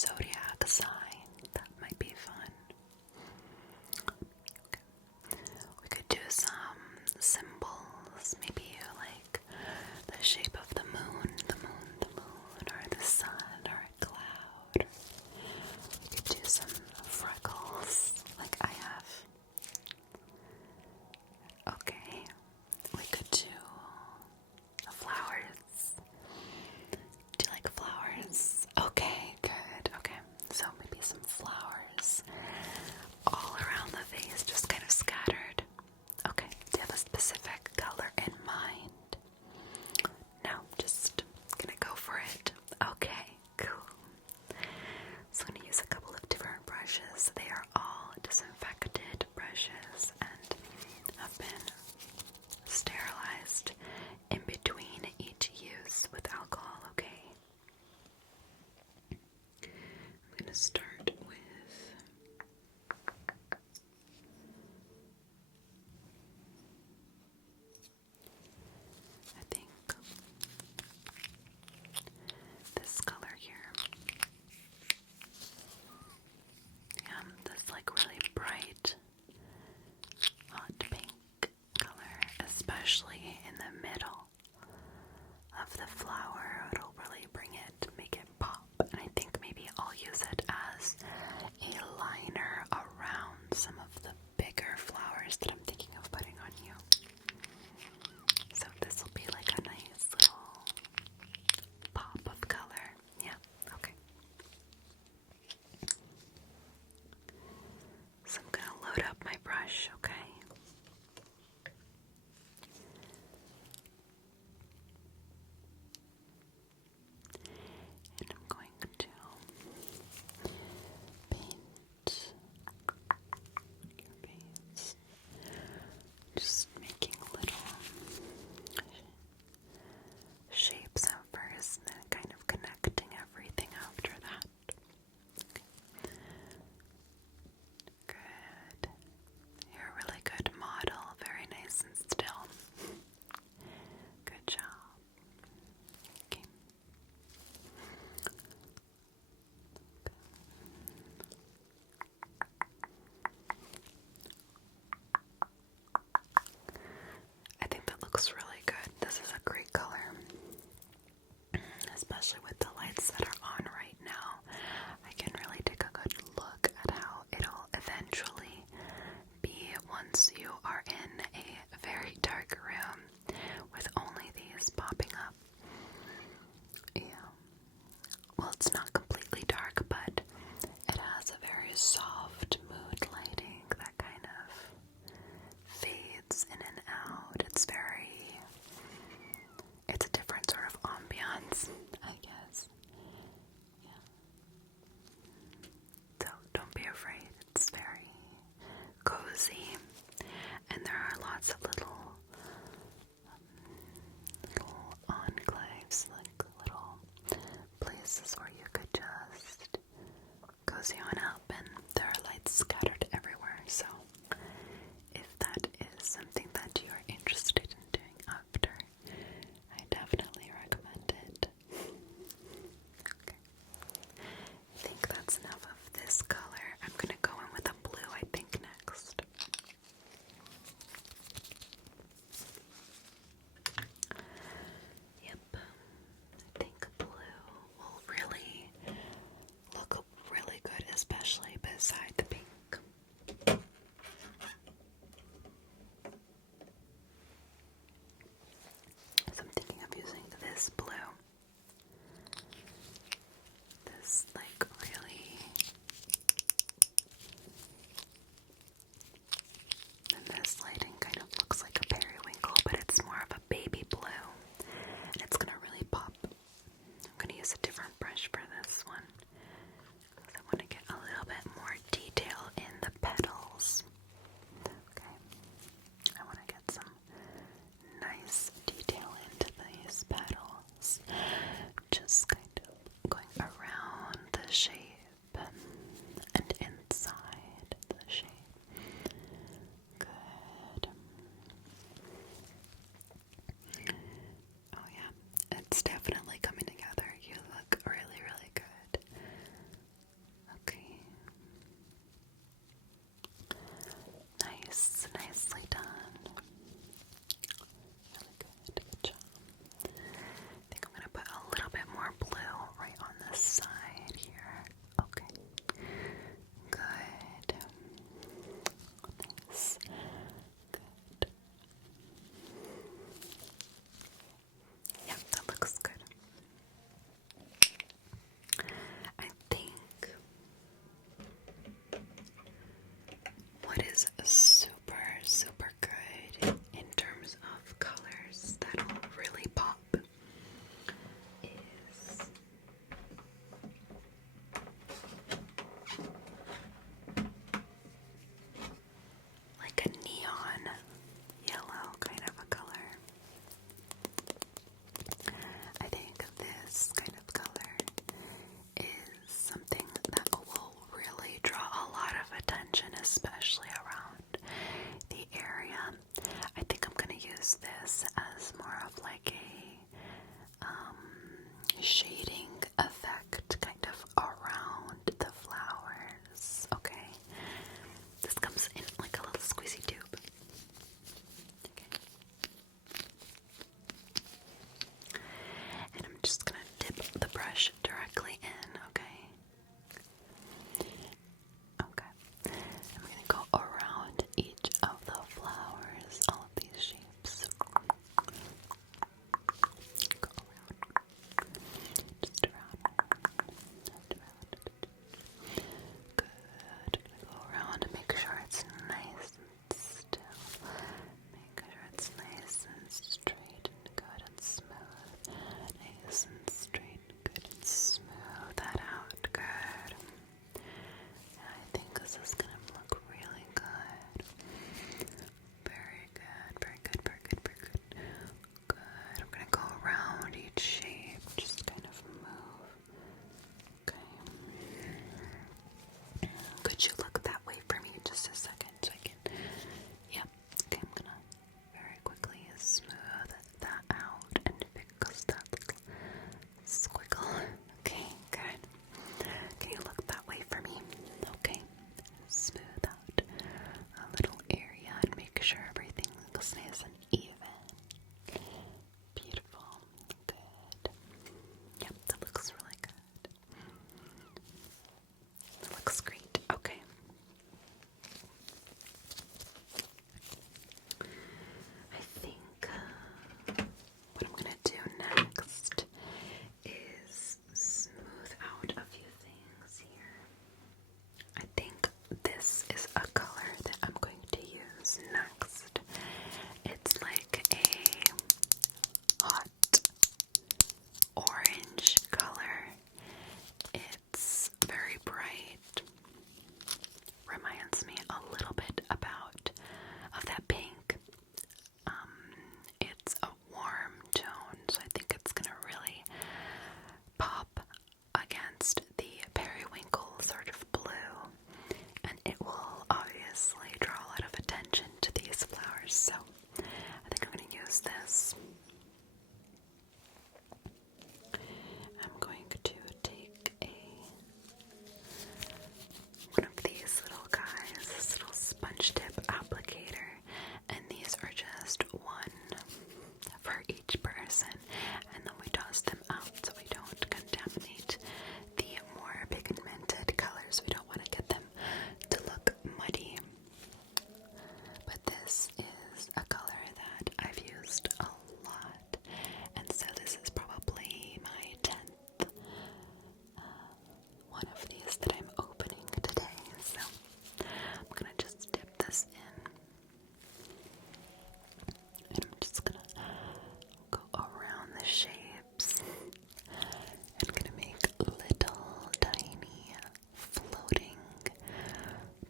zodiac sign. That might be fun. Okay. We could do some symbols, maybe like the shape of the moon, or the sun, or a cloud. We could do some freckles, like I have. Okay, we could do flowers. Do you like flowers? Okay, good. Okay, so maybe some flowers all around the face, just kind of scattered. Okay, do you have a specific color in mind? No, just gonna go for it. Okay, cool. So I'm gonna use a couple of different brushes. They are all disinfected brushes and have been sterilized in between each use with alcohol, okay? I'm gonna start with I think this color here. Yeah, this like really bright hot pink color, especially in the middle of the flower. It'll really bring it, make it pop. And I think maybe I'll use it as a liner around some of the bigger flowers that I'm thinking of putting on you. So this will be like a nice little pop of color. Yeah, okay. So I'm gonna load up my brush, okay? And I'm going to paint your face. Just making little shapes at first, and then kind of connecting everything after that. Okay. Good. You're a really good model. Very nice and still. Good job. Okay. I think that looks really good. This is a great color, especially with the lights that are on right now. I can really take a good look at how it'll eventually be once you are in a very dark room with only these popping up. Yeah. Well, it's not completely dark, but it has a very soft mood lighting that kind of fades in and out. It's a different sort of ambiance, I guess. Yeah. So don't be afraid. It's very cozy, and there are lots of little enclaves, like little places where you could just cozy on up, and there are lights scattered everywhere. So if that is something that you are interested in doing after, I definitely recommend it. Okay. I think that's enough of this color. I'm gonna go in with a blue, I think, next. Yep. I think blue will really look really good, especially beside the pink. So I'm thinking of using this blue. This like really, and this lighting kind of looks like a periwinkle, but it's more of a baby blue. And it's gonna really pop. I'm gonna use a different brush for this one, because I want to get a little bit more detail in the petals. Okay. I want to get some nice detail into these petals. Just kind of going around the is super, super good in terms of colors that'll really pop is like a neon yellow kind of a color. I think this kind of color is something that will really draw a lot of attention, especially around the area. I think I'm going to use this as more of like a shading effect kind of around the flowers, okay? This comes in like a little squeezy tube. Okay. And I'm just gonna dip the brush directly in, okay? Okay. I'm gonna go around each of the flowers, all of these shapes. Go around. Just around. Just around. Good. Gonna go around and make sure it's nice and still. Make sure it's nice and straight and good and smooth. Nice and straight and good and smooth that out. Good. And I think this is gonna look really good. Very good, very good, very good, very good. Good. I'm gonna go around each shape, just kind of move. Okay. Could you look that way for me just a second so I can, yep. Okay, I'm gonna very quickly smooth that out and fix that little squiggle. Okay, good. Can you look that way for me? Okay. Smooth out a little area and make sure everything looks nice and even. Beautiful. Good. Yep, that looks really good. That looks great. Okay. I think what I'm gonna do next is smooth out a few things here. I think this is a color that I'm going to use next. It's like a hot orange color. It's very bright. Reminds me a little bit of that pink. It's a warm tone, so I think it's gonna really pop against the periwinkle sort of blue, and it will obviously draw a lot of attention to these flowers, so I think I'm gonna use this. I'm going to take one of these little guys, this little sponge tip applicator, and these are just one for each person, and then we toss them out so we don't contaminate the more pigmented colors. We don't want to get them to look muddy. But this is a color that I've used a lot, and so this is probably my 10th one of these that I'm opening today. So I'm gonna just dip this in, and I'm just gonna go around the shapes. I'm gonna make little tiny floating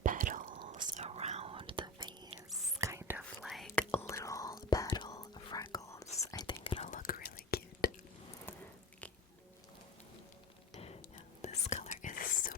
petals around the face, kind of like little petal freckles. I think it'll look really cute. Okay. Yeah, this color is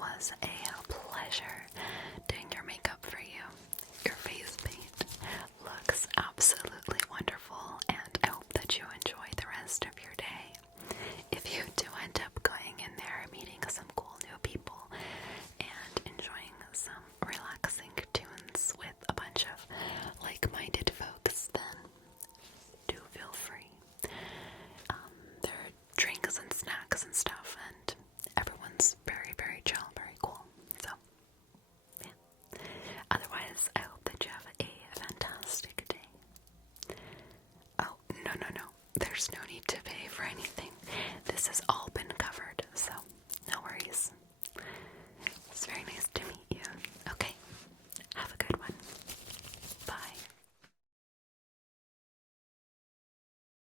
was a pleasure doing your makeup for you. Your face paint looks absolutely wonderful, and I hope that you enjoy the rest of your